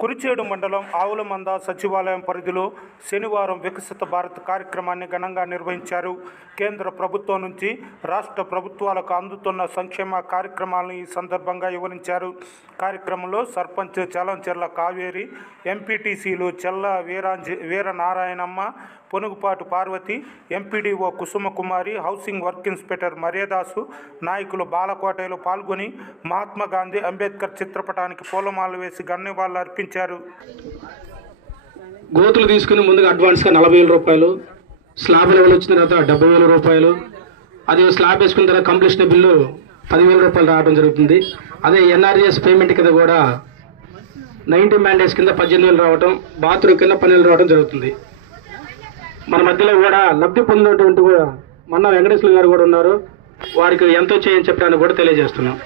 కురిచేడు మండలం ఆవులమంద సచివాలయం పరిధిలో శనివారం వికసిత భారత్ కార్యక్రమాన్ని ఘనంగా నిర్వహించారు. కేంద్ర ప్రభుత్వం నుంచి రాష్ట్ర ప్రభుత్వాలకు అందుతున్న సంక్షేమ కార్యక్రమాలను ఈ సందర్భంగా వివరించారు. కార్యక్రమంలో సర్పంచ్ చలంచెర్ల కావేరి ఎంపీటీసీలు Chella వీరాంజ Veeranarayanamma Ponugupatu Parvathi MPDO Kusumakumari housing work inspector Maryadasu నాయకులు బాలకోటలో పాల్గొని మహాత్మా గాంధీ అంబేద్కర్ చిత్రపటానికి పూలమాలలు వేసి గన్నివాళులు అర్పించారు. గోతులు తీసుకుని ముందుగా అడ్వాన్స్గా నలభై వేల రూపాయలు స్లాబ్ లెవెల్ వచ్చిన తర్వాత డెబ్బై వేల రూపాయలు అదే స్లాబ్ వేసుకున్న తర్వాత కంప్లీషన్ బిల్లు పదివేల రూపాయలు రావడం జరుగుతుంది. అదే ఎన్ఆర్జిఎస్ పేమెంట్ కింద కూడా నైన్టీ మ్యాండేస్ కింద పద్దెనిమిది వేలు రావడం బాత్రూమ్ కింద పన్నెండు రావడం జరుగుతుంది. మన మధ్యలో కూడా లబ్ధి పొందినటువంటి కూడా మన్న వెంకటేశ్వర గారు కూడా ఉన్నారు. వారికి ఎంతో చేయని చెప్పడానికి కూడా తెలియజేస్తున్నాం.